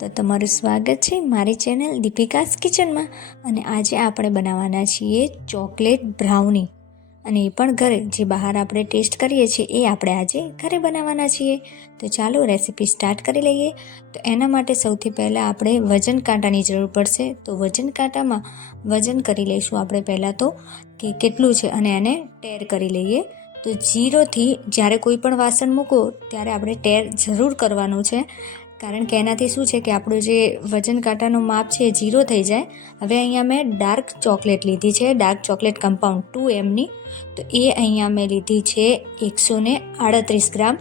તો તમારું સ્વાગત છે મારી ચેનલ દીપિકાસ કિચનમાં અને આજે આપણે બનાવવાના છીએ ચોકલેટ બ્રાઉની. અને એ પણ ઘરે જે બહાર આપણે ટેસ્ટ કરીએ છીએ એ આપણે આજે ઘરે બનાવવાના છીએ. તો ચાલો રેસીપી સ્ટાર્ટ કરી લઈએ. તો એના માટે સૌથી પહેલાં આપણે વજન કાંટાની જરૂર પડશે. તો વજન કાંટામાં વજન કરી લઈશું આપણે પહેલાં તો કે કેટલું છે અને એને ટેર કરી લઈએ. તો જીરોથી જ્યારે કોઈ પણ વાસણ મૂકો ત્યારે આપણે ટેર જરૂર કરવાનું છે. કારણ કે એનાથી શું છે કે આપણું જે વજન કાંટાનું માપ છે એ ઝીરો થઈ જાય. હવે અહીંયા મેં ડાર્ક ચોકલેટ લીધી છે, ડાર્ક ચોકલેટ કમ્પાઉન્ડ ટુ એમની. તો એ અહીંયા મેં લીધી છે એકસો ને આડત્રીસ ગ્રામ.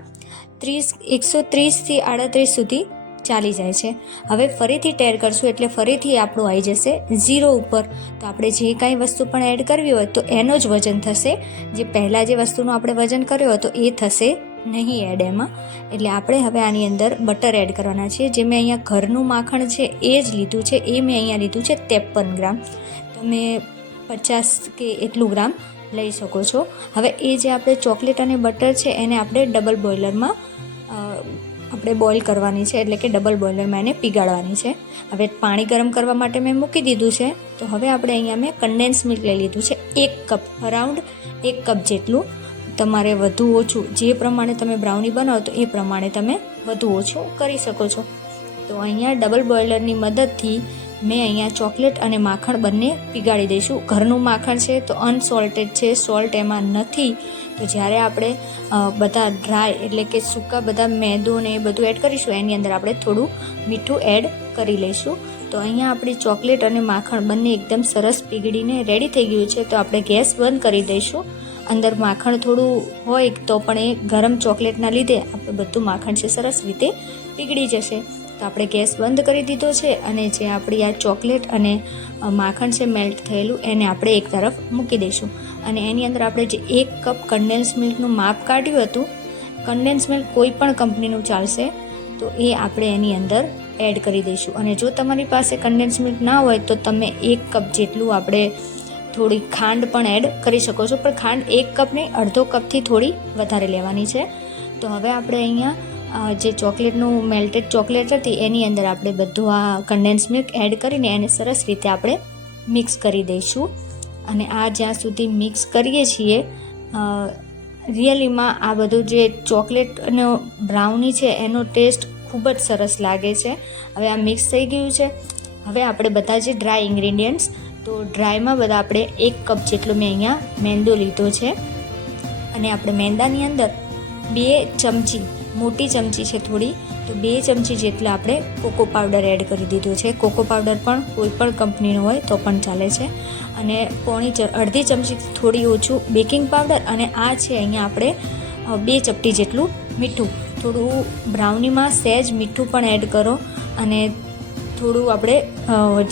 ત્રીસ, એકસો ત્રીસથી આડત્રીસ સુધી ચાલી જાય છે. હવે ફરીથી ટેર કરશું એટલે ફરીથી આપણું આવી જશે ઝીરો ઉપર. તો આપણે જે કાંઈ વસ્તુ પણ એડ કરવી હોય તો એનો જ વજન થશે. જે પહેલાં જે વસ્તુનું આપણે વજન કર્યો હતો એ થશે નહીં એડ એમાં. એટલે આપણે હવે આની અંદર બટર એડ કરવાના છીએ. જે મેં અહીંયા ઘરનું માખણ છે, એ જ લીધું છે. એ મેં અહીંયા લીધું છે ત્રેપન ગ્રામ. તમે પચાસ કે એટલું ગ્રામ લઈ શકો છો. હવે એ જે આપણે ચોકલેટ અને બટર છે, એને આપણે ડબલ બોઇલરમાં આપણે બોઇલ કરવાની છે. એટલે કે ડબલ બોઇલરમાં એને પીગાળવાની છે. હવે પાણી ગરમ કરવા માટે મેં મૂકી દીધું છે. તો હવે આપણે અહીંયા મેં કન્ડેન્સ મિલ્ક લઈ લીધું છે. એક કપ અરાઉન્ડ એક કપ જેટલું. તમારે વધુ ઓછું, જે પ્રમાણે તમે બ્રાઉની બનાવો તો એ પ્રમાણે તમે વધુ ઓછું કરી શકો છો. તો અહીંયા ડબલ બોઇલરની મદદથી મેં અહીંયા ચોકલેટ અને માખણ બંને પીગાળી દઈશું. ઘરનું માખણ છે તો અનસોલ્ટેડ છે સોલ્ટ એમાં નથી. તો જ્યારે આપણે બધા ડ્રાય એટલે કે સૂકા બધા મેદો ને એ બધું એડ કરીશું, એની અંદર આપણે થોડું મીઠું એડ કરી લઈશું. તો અહીંયા આપણી ચોકલેટ અને માખણ બંને એકદમ સરસ પીગળીને રેડી થઈ ગયું છે. તો આપણે ગેસ બંધ કરી દઈશું. અંદર માખણ થોડું હોય તો પણ એ ગરમ ચોકલેટના લીધે આપણે બધું માખણ છે સરસ રીતે પીગળી જશે. તો આપણે ગેસ બંધ કરી દીધો છે અને જે આપણી આ ચોકલેટ અને માખણ છે મેલ્ટ થયેલું એને આપણે એક તરફ મૂકી દઈશું. અને એની અંદર આપણે જે એક કપ કન્ડેન્સ મિલ્કનું માપ કાઢ્યું હતું કન્ડેન્સ મિલ્ક કોઈ પણ કંપનીનું ચાલશે, તો એ આપણે એની અંદર એડ કરી દઈશું. અને જો તમારી પાસે કન્ડેન્સ મિલ્ક ના હોય તો તમે એક કપ જેટલું આપણે થોડી ખાંડ પણ એડ કરી શકો છો. પણ ખાંડ એક કપ નહીં, અડધો કપથી થોડી વધારે લેવાની છે. તો હવે આપણે અહીંયા જે ચોકલેટનું મેલ્ટેડ ચોકલેટ હતી, એની અંદર આપણે બધું આ કન્ડેન્સ મિલ્ક એડ કરીને એને સરસ રીતે આપણે મિક્સ કરી દઈશું. અને આ જ્યાં સુધી મિક્સ કરીએ છીએ રિયલીમાં આ બધું જે ચોકલેટનો બ્રાઉની છે, એનો ટેસ્ટ ખૂબ જ સરસ લાગે છે. હવે આ મિક્સ થઈ ગયું છે. હવે આપણે બધા જે ડ્રાય ઇન્ગ્રીડિયન્ટ્સ તો ડ્રાયમાં બધા આપણે એક કપ જેટલો મેં અહીંયા મેંદો લીધો છે. અને આપણે મેંદાની અંદર બે ચમચી, મોટી ચમચી છે થોડી, તો બે ચમચી જેટલા આપણે કોકો પાવડર એડ કરી દીધો છે. કોકો પાવડર પણ કોઈ પણ કંપનીનો હોય તો પણ ચાલે છે. અને પોણી અડધી ચમચી થોડી ઓછું બેકિંગ પાવડર અને આ છે અહીંયા આપણે બે ચપટી જેટલું મીઠું. થોડું બ્રાઉનીમાં સહેજ મીઠું પણ એડ કરો અને થોડું આપણે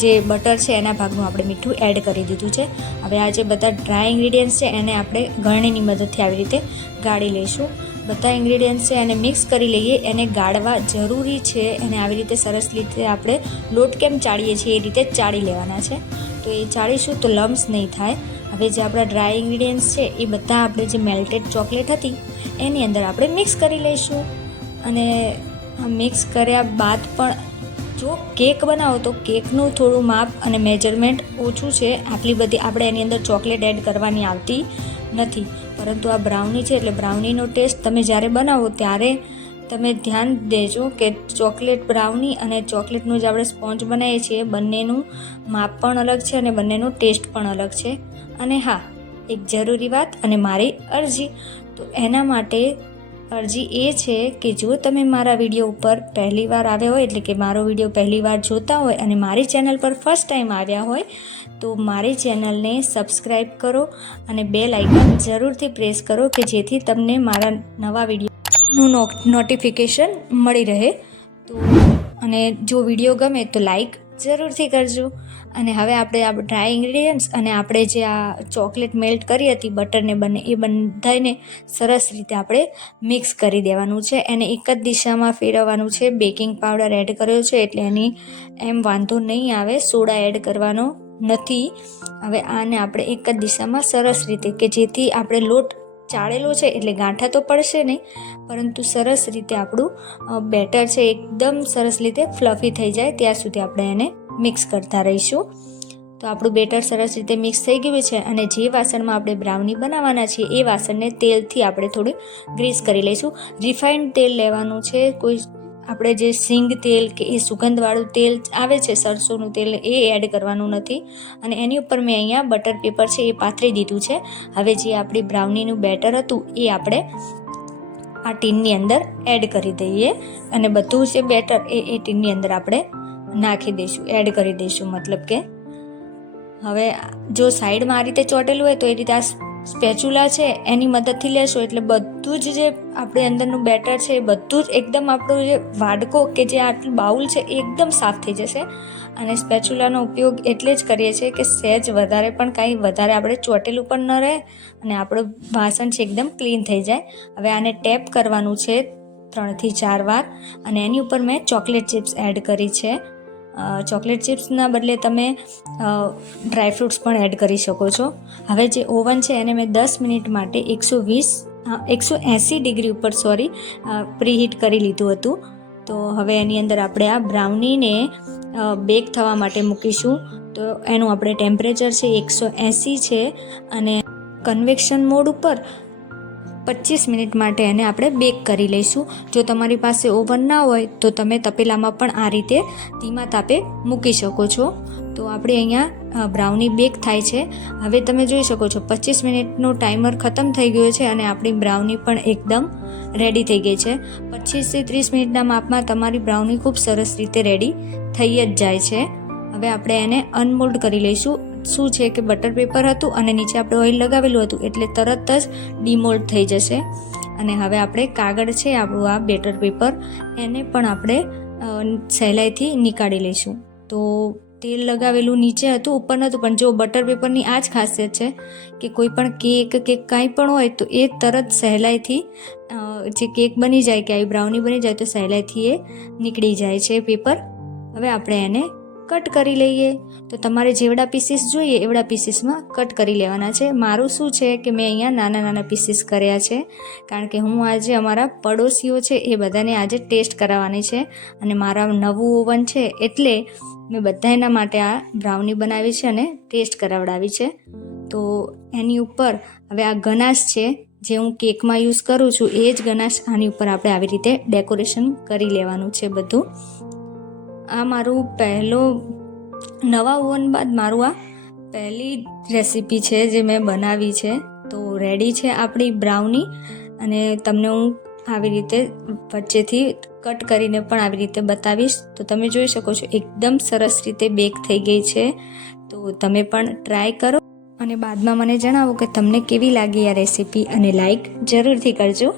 જે બટર છે એના ભાગનું આપણે મીઠું એડ કરી દીધું છે. હવે આ જે બધા ડ્રાય ઇન્ગ્રીડિયન્ટ્સ છે એને આપણે ગળણીની મદદથી આવી રીતે ગાળી લઈશું. બધા ઇન્ગ્રીડિયન્ટ્સ છે એને મિક્સ કરી લઈએ, એને ગાળવા જરૂરી છે, એને આવી રીતે સરસ રીતે આપણે લોટ કેમ ચાળીએ છીએ એ રીતે ચાળી લેવાના છે. તો એ ચાળીશું તો લમ્સ નહીં થાય. હવે જે આપણા ડ્રાય ઇન્ગ્રીડિયન્ટ્સ છે એ બધા આપણે જે મેલ્ટેડ ચોકલેટ હતી, એની અંદર આપણે મિક્સ કરી લઈશું. અને મિક્સ કર્યા બાદ પણ જો કેક બનાવો તો કેકનું થોડું માપ અને મેજરમેન્ટ ઓછું છે. આટલી બધી આપણે એની અંદર ચોકલેટ એડ કરવાની આવતી નથી. પરંતુ આ બ્રાઉની છે એટલે બ્રાઉનીનો ટેસ્ટ તમે જ્યારે બનાવો ત્યારે તમે ધ્યાન દેજો કે ચોકલેટ બ્રાઉની અને ચોકલેટનું જે આપણે સ્પોન્જ બનાવીએ છીએ બંનેનું માપ પણ અલગ છે અને બંનેનો ટેસ્ટ પણ અલગ છે. અને હા, એક જરૂરી વાત અને મારી અરજી. તો એના માટે અરજી એ છે કે જો તમે મારા વીડિયો ઉપર પહેલી વાર આવ્યા હોય, એટલે કે મારો વીડિયો પહેલી વાર જોતા હોય અને મારી ચેનલ પર ફર્સ્ટ ટાઈમ આવ્યા હોય, તો મારી ચેનલને સબસ્ક્રાઈબ કરો અને બે લાઇકન જરૂરથી પ્રેસ કરો કે જેથી તમને મારા નવા વિડીયોનું નોટિફિકેશન મળી રહે. તો, અને જો વીડિયો ગમે તો લાઈક જરૂરથી કરજો. અને હવે આપણે આ ડ્રાય ઇન્ગ્રીડિયન્ટ્સ અને આપણે જે આ ચોકલેટ મેલ્ટ કરી હતી બટરને બંને, એ બધાને સરસ રીતે આપણે મિક્સ કરી દેવાનું છે. એને એક જ દિશામાં ફેરવવાનું છે. બેકિંગ પાવડર એડ કર્યો છે એટલે એની એમ વાંધો નહીં આવે. સોડા એડ કરવાનો નથી. હવે આને આપણે એક જ દિશામાં સરસ રીતે કે જેથી આપણે લોટ ચાળેલો છે એટલે ગાંઠા તો પડશે નહીં, પરંતુ સરસ રીતે આપણું બેટર છે. એકદમ સરસ રીતે ફ્લફી થઈ જાય. ત્યાં સુધી આપણે એને મિક્સ કરતા રહીશું. તો આપણું બેટર સરસ રીતે મિક્સ થઈ ગયું છે અને જે વાસણમાં આપણે બ્રાઉની બનાવવાના છીએ એ વાસણને તેલથી આપણે થોડું ગ્રીસ કરી લઈશું. રિફાઇન્ડ તેલ લેવાનું છે. કોઈ આપણે જે સિંગ તેલ કે એ સુગંધવાળું તેલ આવે છે, સરસોનું તેલ, એ એડ કરવાનું નથી. અને એની ઉપર મેં અહીંયા બટર પેપર છે એ પાથરી દીધું છે. હવે જે આપણી બ્રાઉનીનું બેટર હતું એ આપણે આ ટીનની અંદર એડ કરી દઈએ. અને બધું જે બેટર એ એ ટીનની અંદર આપણે નાખી દઈશું એડ કરી દઈશું મતલબ કે. હવે જો સાઈડમાં આ રીતે ચોટેલું હોય તો એ રીતે આ સ્પેચ્યુલા છે, એની મદદથી લેશો એટલે બધું જ જે આપણે અંદરનું બેટર છે એ બધું જ એકદમ આપણું જે વાડકો કે જે આટલું બાઉલ છે એ એકદમ સાફ થઈ જશે. અને સ્પેચ્યુલાનો ઉપયોગ એટલે જ કરીએ છીએ કે સહેજ વધારે પણ કાંઈ વધારે આપણે ચોટેલું પણ ન રહે અને આપણું વાસણ છે એકદમ ક્લીન થઈ જાય. હવે આને ટેપ કરવાનું છે ત્રણથી ચાર વાર અને એની ઉપર મેં ચોકલેટ ચિપ્સ એડ કરી છે. ચોકલેટ ચિપ્સના બદલે તમે ડ્રાયફ્રૂટ્સ પણ એડ કરી શકો છો. હવે જે ઓવન છે એને મેં દસ મિનિટ માટે એકસો વીસ એકસો એંસી ડિગ્રી ઉપર, સોરી પ્રીહીટ કરી લીધું હતું. તો હવે એની અંદર આપણે આ બ્રાઉનીને બેક થવા માટે મૂકીશું. તો એનું આપણે ટેમ્પરેચર છે એકસો એંસી છે અને કન્વેક્શન મોડ ઉપર પચીસ મિનિટ માટે એને આપણે બેક કરી લઈશું. જો તમારી પાસે ઓવન ના હોય, તો તમે તપેલામાં પણ આ રીતે ધીમા તાપે મૂકી શકો છો. તો આપણે અહીંયા બ્રાઉની બેક થાય છે. હવે તમે જોઈ શકો છો, પચીસ મિનિટનો ટાઈમર ખતમ થઈ ગયો છે અને આપણી બ્રાઉની પણ એકદમ રેડી થઈ ગઈ છે. પચીસથી ત્રીસ મિનિટના માપમાં તમારી બ્રાઉની ખૂબ સરસ રીતે રેડી થઈ જ જાય છે. હવે આપણે એને અનમોલ્ડ કરી લઈશું. શું છે કે બટર પેપર હતું અને નીચે આપણે ઓઇલ લગાવેલું હતું એટલે તરત જ ડિમોલ્ડ થઈ જશે. અને હવે આપણે કાગળ છે, આપણું આ બેટર પેપર એને પણ આપણે સહેલાઈથી નીકાળી લઈશું. તો તેલ લગાવેલું નીચે હતું, ઉપર નહોતું પણ જો બટર પેપરની આ જ ખાસિયત છે કે કોઈ પણ કેક કે કાંઈ પણ હોય તો એ તરત સહેલાઈથી જે કેક બની જાય કે આવી બ્રાઉની બની જાય તો સહેલાઈથી એ નીકળી જાય છે પેપર હવે આપણે એને કટ કરી લઈએ. તો તમારે જેવડા પીસીસ જોઈએ એવડા પીસીસમાં કટ કરી લેવાના છે. મારું શું છે કે મેં અહીંયા નાના નાના પીસીસ કર્યા છે. કારણ કે હું આજે અમારા પડોશીઓ છે એ બધાને આજે ટેસ્ટ કરાવવાની છે. અને મારા નવું ઓવન છે એટલે મેં બધા એના માટે આ બ્રાઉની બનાવી છે અને ટેસ્ટ કરાવડાવી છે. તો એની ઉપર હવે આ ગનાશ છે જે હું કેકમાં યુઝ કરું છું, એ જ ગનાશ આની ઉપર આપણે આવી રીતે ડેકોરેશન કરી લેવાનું છે બધું. આ મારું પહેલો નવા ઓવન બાદ મારું આ પહેલી રેસીપી છે જે મેં બનાવી છે. તો રેડી છે આપણી બ્રાઉની અને તમને હું આવી રીતે વચ્ચેથી કટ કરીને પણ આવી રીતે બતાવીશ. તો તમે જોઈ શકો છો એકદમ સરસ રીતે બેક થઈ ગઈ છે. તો તમે પણ ટ્રાય કરો અને બાદમાં મને જણાવો કે તમને કેવી લાગી આ રેસીપી અને લાઈક જરૂરથી કરજો.